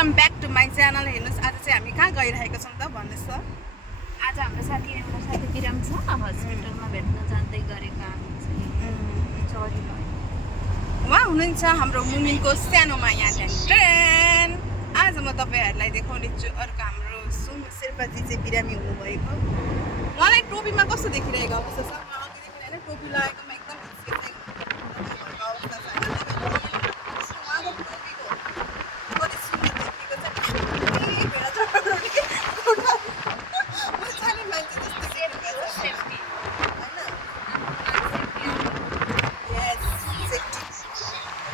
Welcome back to my channel. हेर्नुहोस् आज चाहिँ हामी कहाँ गइरहेको छौँ त भन्नुहोस् त। आज हाम्रो साथी बिराम छ हस्पिटलमा भेट्न जाँदै गरेको हामी चाहिँ उहाँ हुनुहुन्छ हाम्रो मुमिनको सानोमा यहाँ ट्रेन। आज म तपाईँहरूलाई देखाउने छु अर्को हाम्रो सुन शेर्पाजी चाहिँ बिरामी हुनुभएको। उहाँलाई टोपीमा कस्तो देखिरहेको अवस्था छ, म अघि देखि होइन टोपी लगाएकोमा एकदम अवस्था छ। उहाँको टोपीको कति सुन्दर देखिएको छ,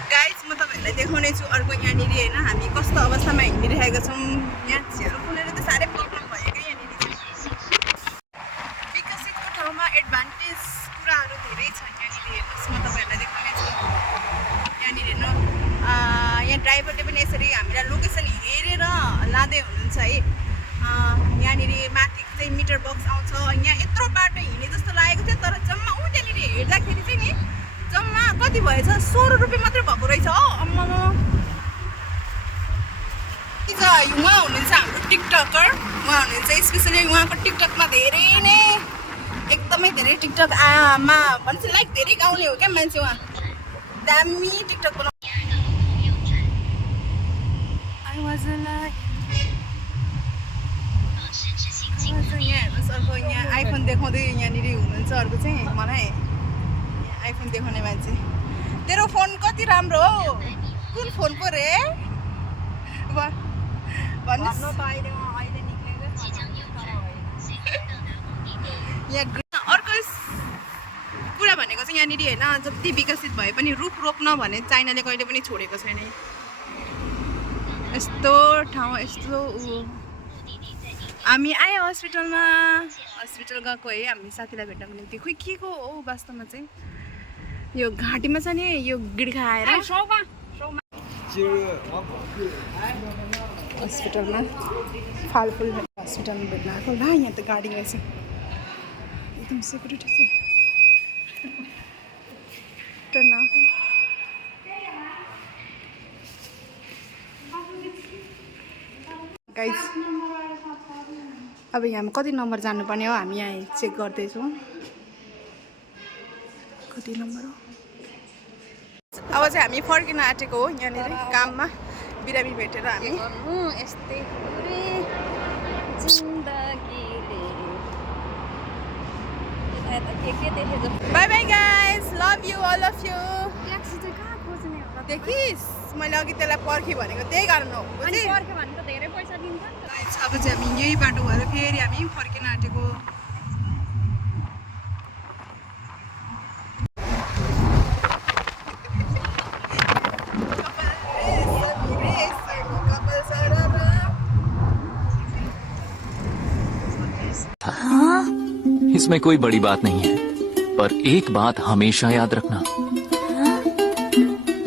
गाइज म तपाईँहरूलाई देखाउने छु अर्को यहाँनिर होइन हामी कस्तो अवस्थामा हिँडिरहेका छौँ। यहाँ छेउ खुलेर त साह्रै प्रब्लम भयो क्या। यहाँनिर विकसितको ठाउँमा एडभान्टेज कुराहरू धेरै छन्। यहाँनिर हेर्नुहोस् म तपाईँहरूलाई देखाउने छु। यहाँनिर हेर्नु यहाँ ड्राइभरले पनि यसरी हामीलाई लोकेसन हेरेर लाँदै हुनुहुन्छ है। यहाँनिर माथि चाहिँ मिटर बक्स आउँछ। यहाँ यत्रो बाटो हिँडे जस्तो लागेको थियो, तर जम्मा ऊ त्यहाँनिर हेर्दाखेरि चाहिँ नि जम्मा कति भएछ 16 रुपियाँ मात्रै भएको रहेछ हो। अम्मा उहाँ हुनुहुन्छ हाम्रो टिकटकर। उहाँ हुनुहुन्छ स्पेसली उहाँको टिकटकमा धेरै नै एकदमै धेरै टिकटक आमा भन्छ लाइक धेरै गाउने हो क्या मान्छे। उहाँ दामी टिकटक बनाउ। यहाँ हेर्नुहोस् अर्को यहाँ आइफोन देखाउँदै यहाँनिर हुनुहुन्छ अर्को चाहिँ मलाई आइफोन देखाउने मान्छे। तेरो फोन कति राम्रो हो, कुन फोन पो रे भन्नुहोस्। यहाँ अर्को कुरा भनेको चाहिँ यहाँनिर होइन जति विकसित भए पनि रुख रोप्न भने चाइनाले कहिले पनि छोडेको छैन। यस्तो ठाउँ यस्तो हामी आयो हस्पिटल गएको है हामी साथीलाई भेट्नको निम्ति। खोइ के को हो वास्तवमा चाहिँ यो घाँटीमा छ नि यो गिड्खा आएर हस्पिटलमा फालफुल हस्पिटलमा भेट्न आएको ल। यहाँ त गाडी रहेछ एकदम सेक्युरिटी छ। गाइज अब यहाँ कति नम्बर जानुपर्ने हो हामी यहाँ चेक गर्दैछौँ कति नम्बर हो। अब चाहिँ हामी फर्किन आँटेको हो यहाँनिर काममा बिरामी भेटेर हामी। Bye bye guys, love you all of you. देखिस् मैले अघि त्यसलाई पर्खेँ भनेको त्यही कारण हो। अब चाहिँ हामी यही बाटो भएर फेरि हामी फर्किन आँटेको। इसमें कोई बड़ी बात नहीं है, पर एक बात हमेशा याद रखना,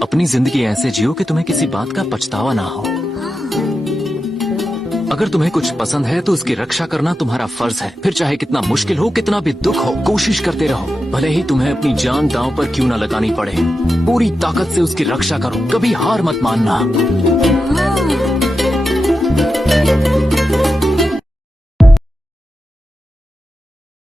अपनी जिंदगी ऐसे जियो कि तुम्हें किसी बात का पछतावा ना हो। अगर तुम्हें कुछ पसंद है तो उसकी रक्षा करना तुम्हारा फर्ज है। फिर चाहे कितना मुश्किल हो, कितना भी दुख हो, कोशिश करते रहो। भले ही तुम्हें अपनी जान दांव पर क्यों न लगानी पड़े, पूरी ताकत से उसकी रक्षा करो। कभी हार मत मानना।